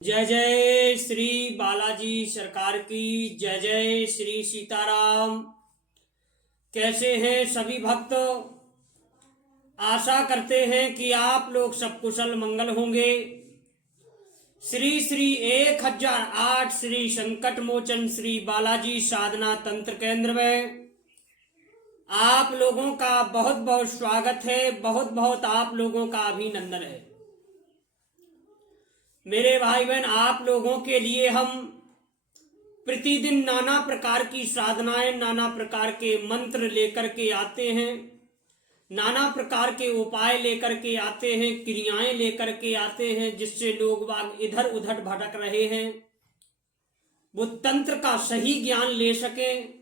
जय जय श्री बालाजी सरकार की जय जय श्री सीताराम। कैसे हैं सभी भक्त? आशा करते हैं कि आप लोग सब कुशल मंगल होंगे। श्री श्री 1008 श्री संकट मोचन श्री बालाजी साधना तंत्र केंद्र में आप लोगों का बहुत बहुत स्वागत है। बहुत बहुत आप लोगों का अभिनंदन है। मेरे भाई बहन, आप लोगों के लिए हम प्रतिदिन नाना प्रकार की साधनाएं, नाना प्रकार के मंत्र लेकर के आते हैं, नाना प्रकार के उपाय लेकर के आते हैं, क्रियाएं लेकर के आते हैं, जिससे लोग बाग इधर उधर भटक रहे हैं वो तंत्र का सही ज्ञान ले सकें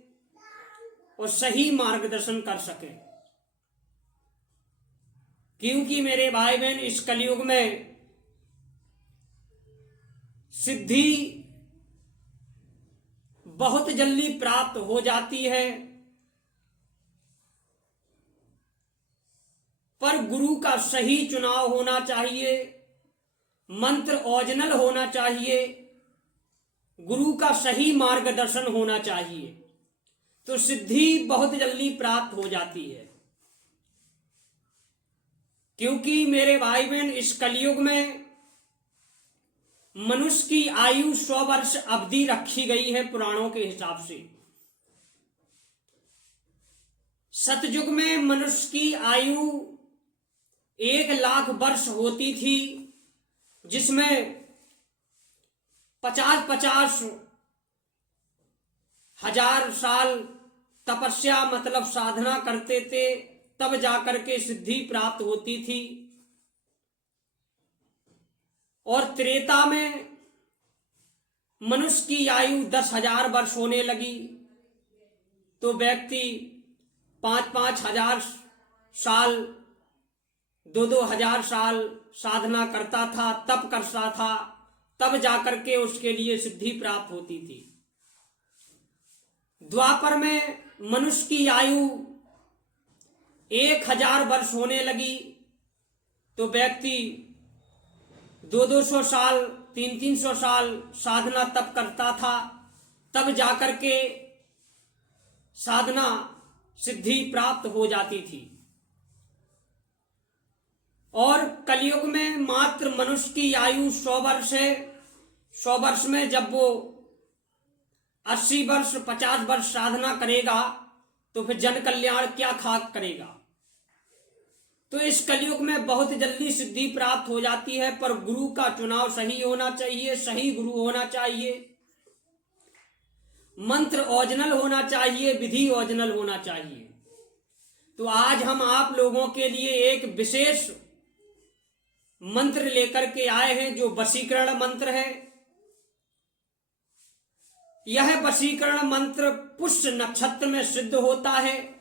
और सही मार्गदर्शन कर सकें। क्योंकि मेरे भाई बहन, इस कलयुग में सिद्धि बहुत जल्दी प्राप्त हो जाती है, पर गुरु का सही चुनाव होना चाहिए, मंत्र ओरिजिनल होना चाहिए, गुरु का सही मार्गदर्शन होना चाहिए, तो सिद्धि बहुत जल्दी प्राप्त हो जाती है। क्योंकि मेरे भाई बहन, इस कलयुग में मनुष्य की आयु 100 वर्ष अवधि रखी गई है पुराणों के हिसाब से। सतयुग में मनुष्य की आयु 1,00,000 वर्ष होती थी, जिसमें 50-50 हजार साल तपस्या मतलब साधना करते थे, तब जाकर के सिद्धि प्राप्त होती थी। और त्रेता में मनुष्य की आयु 10,000 वर्ष होने लगी, तो व्यक्ति 5-5 हजार साल, 2-2 हजार साल साधना करता था, तप करता था, तब जाकर के उसके लिए सिद्धि प्राप्त होती थी। द्वापर में मनुष्य की आयु 1,000 वर्ष होने लगी, तो व्यक्ति 200-200 साल, 300-300 साल साधना तप करता था, तब जाकर के साधना सिद्धि प्राप्त हो जाती थी। और कलयुग में मात्र मनुष्य की आयु 100 वर्ष है। 100 वर्ष में जब वो 80 वर्ष 50 वर्ष साधना करेगा, तो फिर जन कल्याण क्या खाक करेगा। तो इस कलयुग में बहुत जल्दी सिद्धि प्राप्त हो जाती है, पर गुरु का चुनाव सही होना चाहिए, सही गुरु होना चाहिए, मंत्र ओरिजिनल होना चाहिए, विधि ओरिजिनल होना चाहिए। तो आज हम आप लोगों के लिए एक विशेष मंत्र लेकर के आए हैं, जो वशीकरण मंत्र है। यह वशीकरण मंत्र पुष्य नक्षत्र में सिद्ध होता है।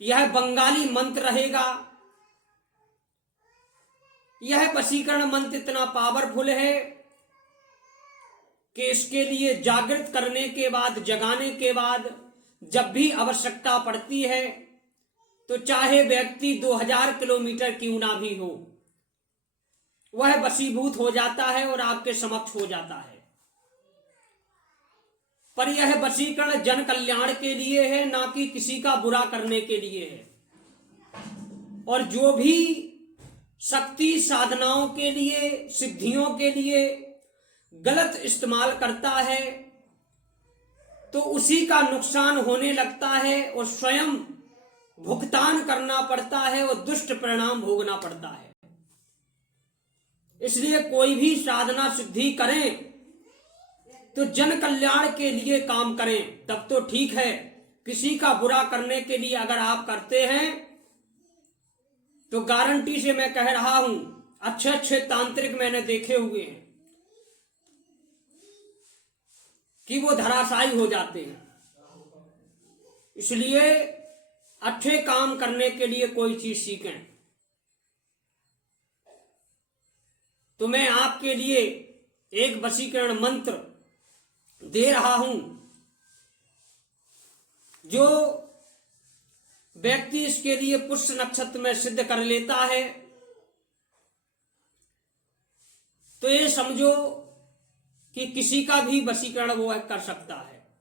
यह बंगाली मंत्र रहेगा। यह वशीकरण मंत्र इतना पावरफुल है कि इसके लिए जागृत करने के बाद, जगाने के बाद जब भी आवश्यकता पड़ती है, तो चाहे व्यक्ति 2000 किलोमीटर क्यों ना भी हो, वह वशीभूत हो जाता है और आपके समक्ष हो जाता है। पर यह वशीकरण जन कल्याण के लिए है, ना कि किसी का बुरा करने के लिए है। और जो भी शक्ति साधनाओं के लिए, सिद्धियों के लिए गलत इस्तेमाल करता है, तो उसी का नुकसान होने लगता है और स्वयं भुगतान करना पड़ता है और दुष्ट परिणाम भोगना पड़ता है। इसलिए कोई भी साधना सिद्धि करें तो जन कल्याण के लिए काम करें, तब तो ठीक है। किसी का बुरा करने के लिए अगर आप करते हैं, तो गारंटी से मैं कह रहा हूं, अच्छे अच्छे तांत्रिक मैंने देखे हुए हैं कि वो धराशायी हो जाते हैं। इसलिए अच्छे काम करने के लिए कोई चीज सीखें। तो मैं आपके लिए एक वशीकरण मंत्र दे रहा हूं, जो व्यक्ति इसके लिए पुष्य नक्षत्र में सिद्ध कर लेता है, तो ये समझो कि किसी का भी वशीकरण वो कर सकता है।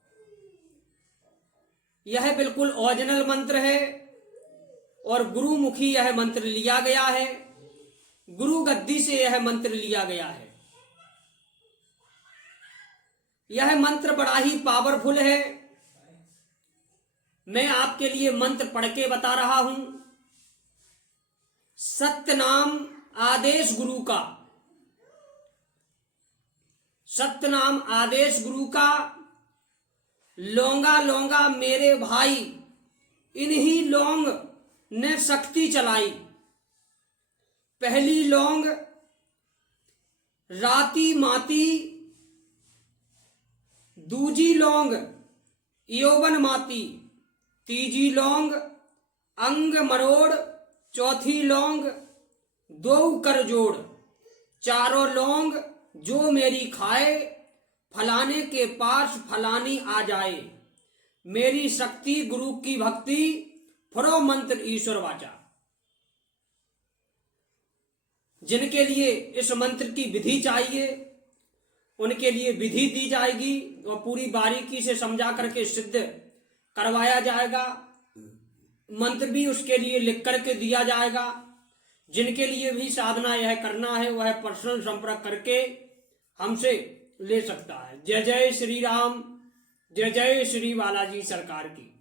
यह बिल्कुल ओरिजिनल मंत्र है और गुरुमुखी यह मंत्र लिया गया है, गुरु गद्दी से यह मंत्र लिया गया है। यह मंत्र बड़ा ही पावरफुल है। मैं आपके लिए मंत्र पढ़ के बता रहा हूं। सत्य नाम आदेश गुरु का, सत्य नाम आदेश गुरु का, लौंगा लौंगा मेरे भाई, इन्हीं लौंग ने शक्ति चलाई। पहली लौंग राती माती, दूजी लौंग यौवन माती, तीजी लौंग अंग मरोड़, चौथी लौंग दो कर जोड़, चारों लौंग जो मेरी खाए, फलाने के पास फलानी आ जाए। मेरी शक्ति गुरु की भक्ति, फरो मंत्र ईश्वर वाचा। जिनके लिए इस मंत्र की विधि चाहिए उनके लिए विधि दी जाएगी और पूरी बारीकी से समझा करके सिद्ध करवाया जाएगा। मंत्र भी उसके लिए लिख करके दिया जाएगा। जिनके लिए भी साधना यह करना है वह पर्सनल संपर्क करके हमसे ले सकता है। जय जय श्री राम, जय जय श्री बालाजी सरकार की।